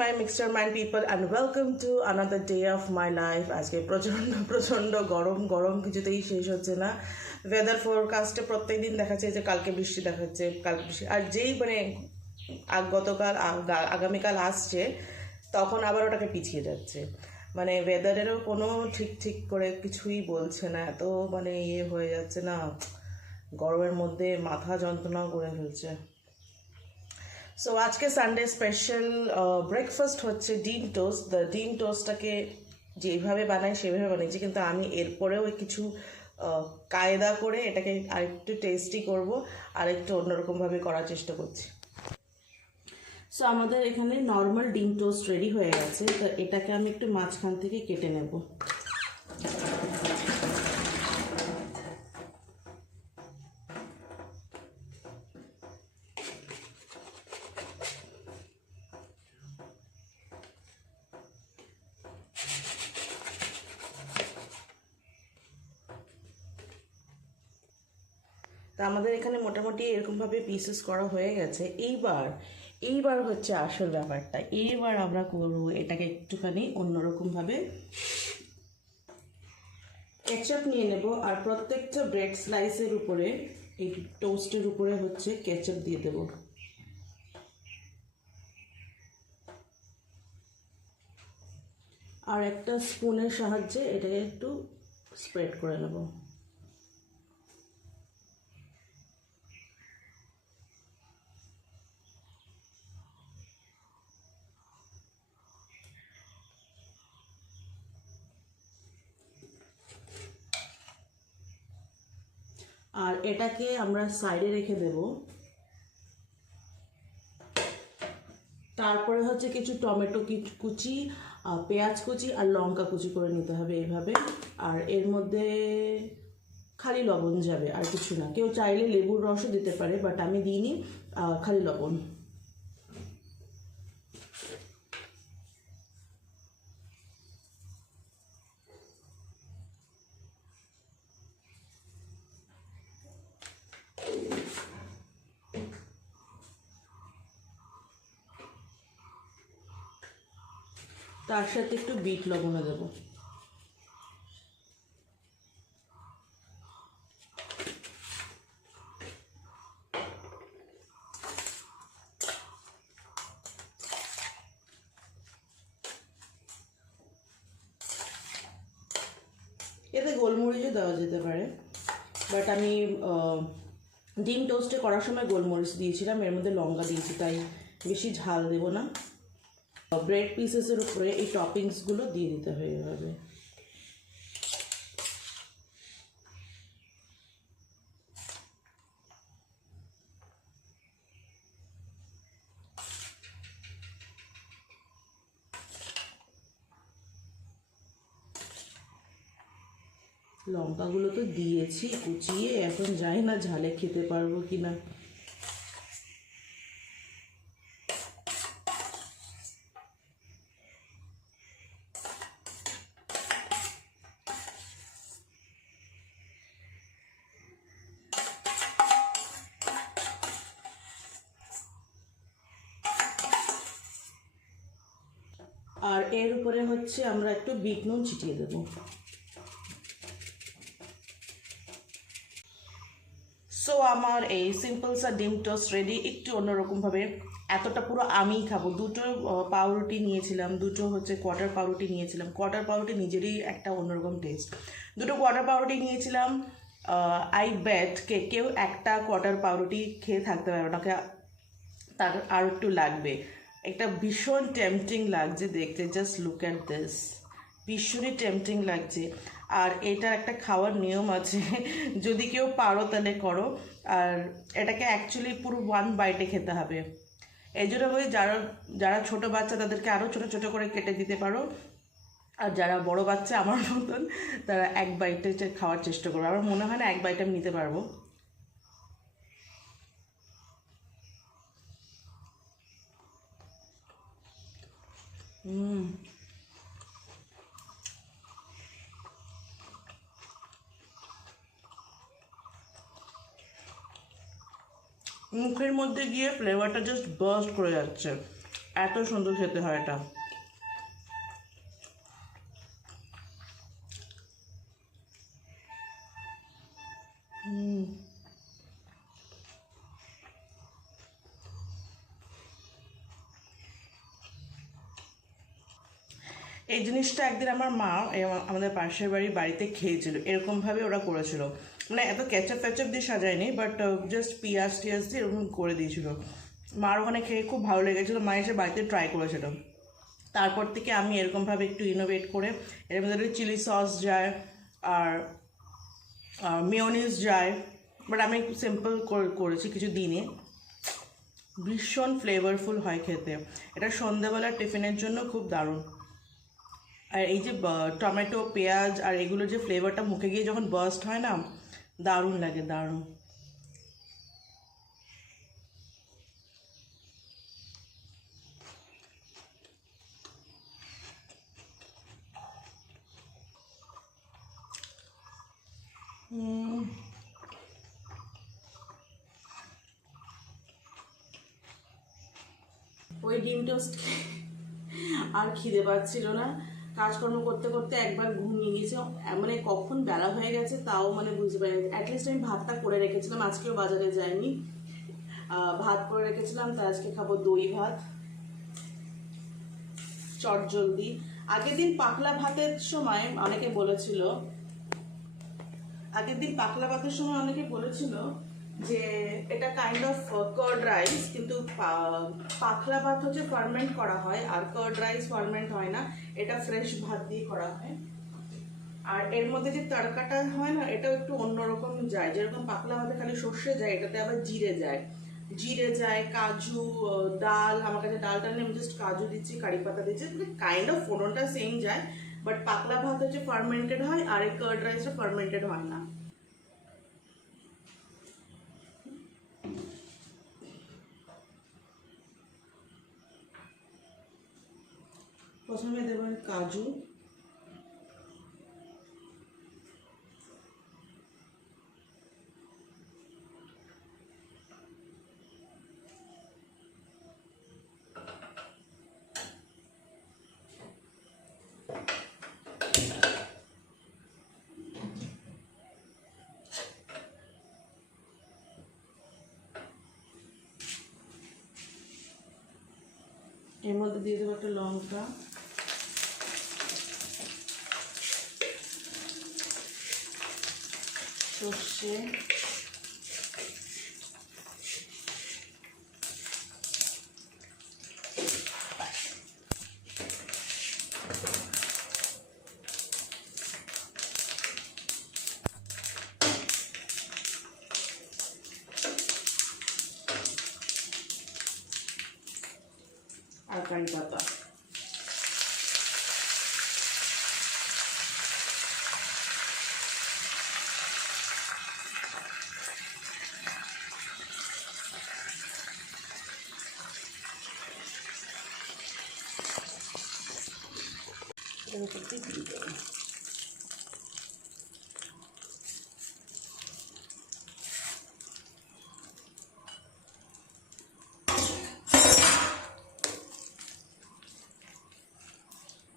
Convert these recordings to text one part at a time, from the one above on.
my Mixture Mind people and welcome to another day of my life. আজকে প্রচন্ড গরম কিছুতেই শেষ হচ্ছে না। ওয়েদার ফোরকাস্টে প্রত্যেকদিন দেখাচ্ছে যে কালকে বৃষ্টি দেখাচ্ছে, কালকে বৃষ্টি, আর যেই গতকাল আগামীকাল আসছে তখন আবার ওটাকে পিছিয়ে যাচ্ছে। মানে ওয়েদারেরও কোনো ঠিক করে কিছুই বলছে না, এত হয়ে যাচ্ছে না, গরমের মধ্যে মাথা যন্ত্রণাও করে ফেলছে। সো আজকে সানডে স্পেশাল ব্রেকফাস্ট হচ্ছে ডিম টোস্ট। ডিম টোস্টটাকে যেভাবে বানাই সেভাবে বানিয়েছি, কিন্তু আমি এরপরেও কিছু কায়দা করে এটাকে আরেকটু টেস্টি করব, আরেকটু অন্যরকমভাবে করার চেষ্টা করছি। সো আমাদের এখানে নর্মাল ডিম টোস্ট রেডি হয়ে গেছে, তো এটাকে আমি একটু মাঝখান থেকে কেটে নেব। তা আমাদের এখানে মোটামুটি এরকমভাবে পিসেস করা হয়ে গেছে। এইবার হচ্ছে আসল ব্যাপারটা। এইবার আমরা করবো এটাকে একটুখানি অন্যরকমভাবে কেচাপ নিয়ে নেব, আর প্রত্যেকটা ব্রেড স্লাইসের উপরে, এই টোস্টের উপরে হচ্ছে কেচাপ দিয়ে দেব। আর একটা স্পুনের সাহায্যে এটাকে একটু স্প্রেড করে নেব। আর এটাকে আমরা সাইডে রেখে দেব। তারপরে হচ্ছে কিছু টমেটো কুচি, পেঁয়াজ কুচি আর লঙ্কা কুচি করে নিতে হবে এইভাবে। আর এর মধ্যে খালি লবণ যাবে, আর কিছু না। কেউ চাইলে লেবুর রসও দিতে পারে, বাট আমি দিইনি, খালি লবণ। তার সাথে একটু বিট লবণও দেবো। এতে গোলমরিচও দেওয়া যেতে পারে, বাট আমি ডিম টোস্টে করার সময় গোলমরিচ দিয়েছিলাম, এর মধ্যে লঙ্কা দিয়েছি, তাই বেশি ঝাল দেব না। ব্রেড পিসেসের উপরে এই টপিংসগুলো দিয়ে দিতে হয় এভাবে। লঙ্কাগুলো তো দিয়েছি কুচিয়ে, এখন জানি না ঝালে খেতে পারবো কিনা। আর এর উপরে হচ্ছে আমরা একটু বিট নুন ছিটিয়ে দেবো। সো আমার এই সিম্পল সা ডিম টোস্ট রেডি। একটু অন্যরকমভাবে, এতটা পুরো আমিই খাবো। দুটো পাউরুটি নিয়েছিলাম, দুটো হচ্ছে কোয়ার্টার পাউরুটি নিয়েছিলাম। কোয়ার্টার পাউরুটি নিজেরই একটা অন্যরকম টেস্ট। দুটো কোয়ার্টার পাউরুটি নিয়েছিলাম। আই বেট কেউ একটা কোয়ার্টার পাউরুটি খেয়ে থাকতে পারবে না, তার আর একটু লাগবে। একটা ভীষণ টেম্পটিং লাগছে দেখতে, জাস্ট লুক অ্যাট দিস, ভীষণই টেম্পটিং লাগছে। আর এটার একটা খাওয়ার নিয়ম আছে, যদি কেউ পারো তাহলে করো। আর এটাকে অ্যাকচুয়ালি পুরো ওয়ান বাইটে খেতে হবে। এই জন্য বলি, যারা ছোটো বাচ্চা তাদেরকে আরও ছোটো করে কেটে দিতে পারো, আর যারা বড় বাচ্চা আমার মতন তারা এক বাইটে খাওয়ার চেষ্টা করো। আমার মনে হয় না এক বাইটে আমি নিতে পারবো। মুখের মধ্যে গিয়ে ফ্লেভারটা জাস্ট বার্স্ট করে যাচ্ছে। এত সুন্দর খেতে হয় এটা। এই জিনিসটা একদিন আমার মা আমাদের পাশের বাড়িতে খেয়েছিল, এরকমভাবে ওরা করেছিল, মানে এত ক্যাচআপ ফ্যাচআপ দিয়ে সাজায়নি, বাট জাস্ট পিঁয়াজ টিয়াজ দিয়ে এরকম করে দিয়েছিল। মার ওখানে খেয়ে খুব ভালো লেগেছিলো, মা এসে বাড়িতে ট্রাই করেছিল। তারপর থেকে আমি এরকমভাবে একটু ইনোভেট করে এর মধ্যে চিলি সস যায় আর মেয়োনিজ যায়, বাট আমি একটু সিম্পল করেছি কিছু দিনে। ভীষণ ফ্লেভারফুল হয় খেতে, এটা সন্ধ্যাবেলার টিফিনের জন্য খুব দারুণ। আর এই যে টমেটো পেঁয়াজ আর এগুলো যে ফ্লেভারটা মুখে গিয়ে যখন বার্স্ট হয় না, দারুণ লাগে, দারুণ। ওই ডিম টোস্ট আর খিদে পাচ্ছিল না, কাজকর্ম করতে করতে একবার ঘুমিয়ে গেছে, মানে কখন বেলা হয়ে গেছে তাও মানে বুঝতে পারি। অ্যাটলিস্ট আমি ভাতটা করে রেখেছিলাম, আজকেও বাজারে যাইনি, ভাত করে রেখেছিলাম, তাই আজকে খাবো দই ভাত চটজলদি। আগের দিন পাকলা ভাতের সময় অনেকে বলেছিল, যে এটা কাইন্ড অফ কার্ড রাইস, কিন্তু পাখলা ভাত হচ্ছে ফার্মেন্ট করা হয়, আর কার্ড রাইস ফার্মেন্ট হয় না, এটা ফ্রেশ ভাত দিয়ে করা হয়। আর এর মধ্যে যে তড়কাটা হয় না, এটাও একটু অন্যরকম যায়, যেরকম পাকলা ভাতে খালি সর্ষে যায়, এটাতে আবার জিরে যায়, কাজু, ডাল, আমার কাছে ডালটা নেই, আমি জাস্ট কাজু দিচ্ছি, কারি পাতা দিচ্ছি, কাইন্ড অফ ফোড়নটা সেম যায়, বাট পাকলা ভাত হচ্ছে ফার্মেন্টেড হয়, আর এই কার্ড রাইসটা ফার্মেন্টেড হয় না। প্রথমে দেবেন কাজু, এর মধ্যে দিয়ে দেবো একটা লঙ্কা, সর্ষে, আর কারি পাতা।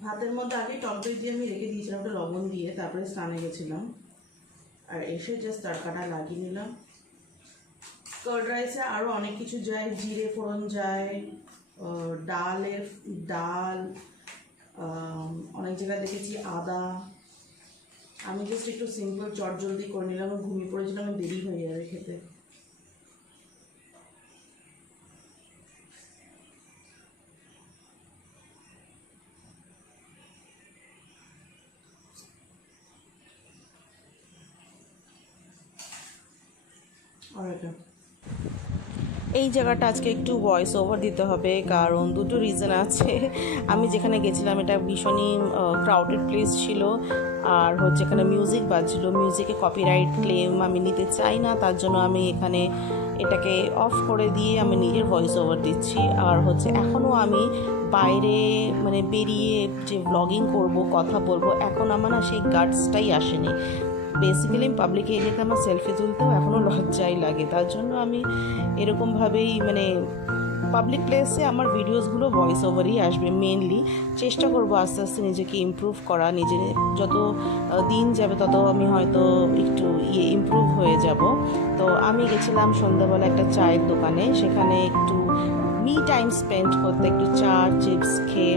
ভাতের মধ্যে আগে টক দই দিয়ে আমি রেখে দিয়েছিলাম, ওটা লবণ দিয়ে, তারপরে স্নানে গেছিলাম, আর এসে জাস্ট তড়কাটা লাগিয়ে নিলাম। কার্ড রাইসে আরও অনেক কিছু যায়, জিরে ফোড়ন যায়, ডাল, অনেক জায়গায় দেখেছি আদা। আমি জাস্ট একটু সিম্পল চটজলদি করে নিলাম, ঘুমিয়ে পড়েছিলাম, দেরি হয়ে যাবে খেতে। এই জায়গাটা আজকে একটু ভয়েস ওভার দিতে হবে, কারণ দুটো রিজন আছে। আমি যেখানে গেছিলাম এটা ভীষণই ক্রাউডেড প্লেস ছিল, আর হচ্ছে এখানে মিউজিক বাজছিল, মিউজিকে কপিরাইট ক্লেম আমি নিতে চাই না, তার জন্য আমি এখানে এটাকে অফ করে দিয়ে আমি নিজের ভয়েস ওভার দিচ্ছি। আর হচ্ছে এখনও আমি বাইরে মানে বেরিয়ে যে ব্লগিং করব, কথা বলবো, এখন আমার না সেই গাটসটাই আসেনি। বেসিক্যালি পাবলিক এরিয়াতে আমার সেলফি তুলতেও এখনও লজ্জাই লাগে, তার জন্য আমি এরকমভাবেই মানে পাবলিক প্লেসে আমার ভিডিওসগুলো ভয়েস ওভারই আসবে মেনলি। চেষ্টা করবো আস্তে আস্তে নিজেকে ইমপ্রুভ করা, নিজে যত দিন যাবে তত আমি হয়তো একটু ইমপ্রুভ হয়ে যাব। তো আমি গেছিলাম সন্ধ্যাবেলা একটা চায়ের দোকানে, সেখানে একটু মি টাইম স্পেন্ড করতে, একটু চা চিপস খেয়ে।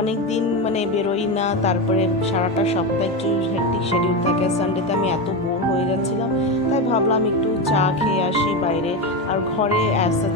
অনেক দিন মানে বেরোই না, তারপরে সারাটা সপ্তাহ একটু হেক্টিক শিডিউল থাকে, সানডেতে আমি এত বোর হয়ে যাচ্ছিলাম, তাই ভাবলাম একটু চা খেয়ে আসি বাইরে। আর ঘরে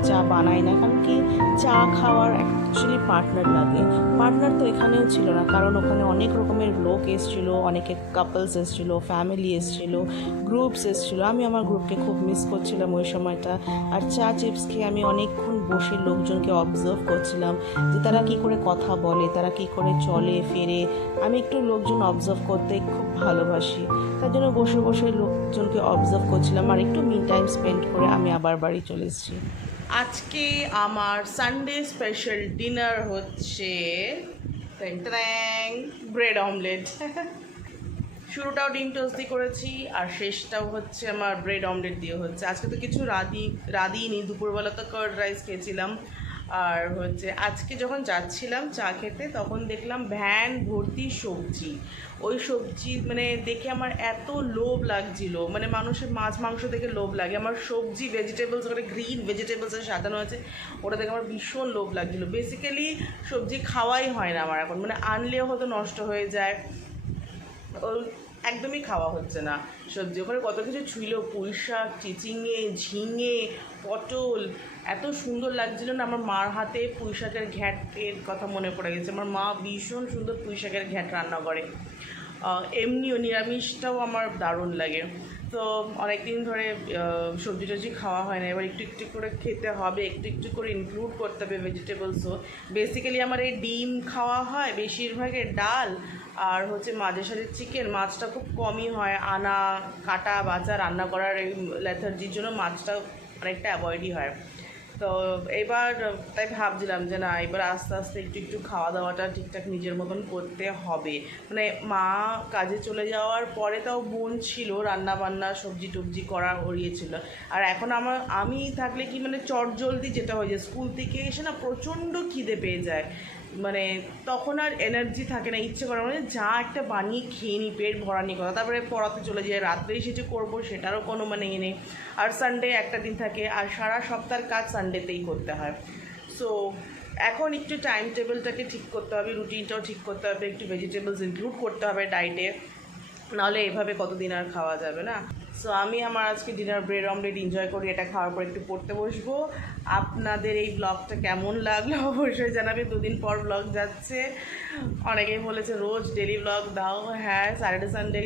চা বানাই না, কারণ কি চা খাওয়ার অ্যাকচুয়ালি পার্টনার লাগে। পার্টনার তো এখানেও ছিল না, কারণ ওখানে অনেক রকমের লোক এসেছিলো, অনেকে কাপলস এসেছিলো, ফ্যামিলি এসেছিলো, গ্রুপস এসেছিলো। আমি আমার গ্রুপকে খুব মিস করছিলাম ওই সময়টা। আর চা চিপস খেয়ে আমি অনেকক্ষণ বসে লোকজনকে অবজার্ভ করছিলাম যে তারা কী করে কথা বলে, তারা কী করে চলে ফেরে। আমি একটু লোকজন অবজার্ভ করতে খুব ভালোবাসি, তার জন্য বসে বসে লোকজনকে অবজার্ভ করছিলাম। আর একটু মি টাইম স্পেন্ড করে আমি আবার বাড়ি চলে এসেছি। আজকে আমার সানডে স্পেশাল ডিনার হচ্ছে ব্রেড অমলেট। শুরুটাও ডিম টোস্ট দিয়ে করেছি, আর শেষটাও হচ্ছে আমার ব্রেড অমলেট দিয়ে হচ্ছে। আজকে তো কিছু রাঁধিনি, দুপুরবেলা তো কার্ড রাইস খেয়েছিলাম। আর হচ্ছে আজকে যখন যাচ্ছিলাম চা খেতে, তখন দেখলাম ভ্যান ভর্তি সবজি। ওই সবজি মানে দেখে আমার এত লোভ লাগছিল, মানে মানুষের মাছ মাংস দেখে লোভ লাগে, আমার সবজি ভেজিটেবলস, ওখানে গ্রিন ভেজিটেবলসে সাজানো আছে, ওটা দেখে আমার ভীষণ লোভ লাগছিল। বেসিক্যালি সবজি খাওয়াই হয় না আমার এখন, মানে আনলেও হয়তো নষ্ট হয়ে যায়, একদমই খাওয়া হচ্ছে না সবজি। ওখানে কত কিছু ছিল, পুঁই শাক, চিচিঙে, ঝিঙে, পটল, এত সুন্দর লাগছিল না। আমার মার হাতে পুঁই শাকের ঘ্যাটের কথা মনে পড়ে গেছে। আমার মা ভীষণ সুন্দর পুঁই শাকের ঘ্যাট রান্না করে। এমনিও নিরামিষটাও আমার দারুণ লাগে। তো অনেক দিন ধরে সবজি টবজি খাওয়া হয় না, এবার একটু একটু করে খেতে হবে, একটু একটু করে ইনক্লুড করতে হবে ভেজিটেবলসও। বেসিক্যালি আমার এই ডিম খাওয়া হয় বেশিরভাগের, ডাল, আর হচ্ছে মাঝে সাঝে চিকেন। মাছটা খুব কমই হয় আনা, কাটা বাছা রান্না করার এই লেথার্জির জন্য মাছটা অনেকটা অ্যাভয়েডই হয়। তো এবার তাই ভাবছিলাম যে না, এবার আস্তে আস্তে একটু একটু খাওয়া দাওয়াটা ঠিকঠাক নিজের মতন করতে হবে। মানে মা কাজে চলে যাওয়ার পরে তাও বোন ছিল, রান্না বান্না সবজি টবজি করা হরিয়েছিল। আর এখন আমি থাকলে কি মানে চটজলদি যেটা হয়ে যায়, স্কুল থেকে এসে না প্রচণ্ড খিদে পেয়ে যায়, মানে তখন আর এনার্জি থাকে না, ইচ্ছে করে মানে যা একটা বানিয়ে খেয়ে নিই, পেট ভরানি কথা, তারপরে পড়াতে চলে যায়, রাত্রে এসে যে করবো সেটারও কোনো মানে নেই। আর সানডে একটা দিন থাকে, আর সারা সপ্তাহের কাজ সানডেতেই করতে হয়। সো এখন একটু টাইম টেবিলটাকে ঠিক করতে হবে, রুটিনটাও ঠিক করতে হবে, একটু ভেজিটেবলস ইনক্লুড করতে হবে ডায়েটে, নাহলে এভাবে কতদিন আর খাওয়া যাবে না। সো আমি আমার আজকে ডিনার ব্রেড অমলেট এনজয় করি, এটা খাওয়ার পর একটু পড়তে বসবো। আপনাদের এই ব্লগটা কেমন লাগলো অবশ্যই জানাবে। দুদিন পর ব্লগ যাচ্ছে, অনেকেই বলেছে রোজ ডেলি ব্লগ দাও। হ্যাঁ, স্যাটারডে সানডে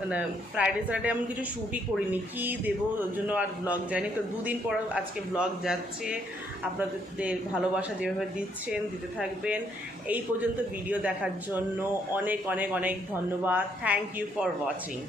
মানে ফ্রাইডে স্যাটারডে আমি কিছু শ্যুটই করিনি, কি দেবো ওর জন্য আর ব্লগ যায়নি। তো দুদিন পর আজকে ব্লগ যাচ্ছে। আপনাদের ভালোবাসা যেভাবে দিচ্ছেন, দিতে থাকবেন। এই পর্যন্ত ভিডিও দেখার জন্য অনেক অনেক অনেক ধন্যবাদ। Thank you for watching.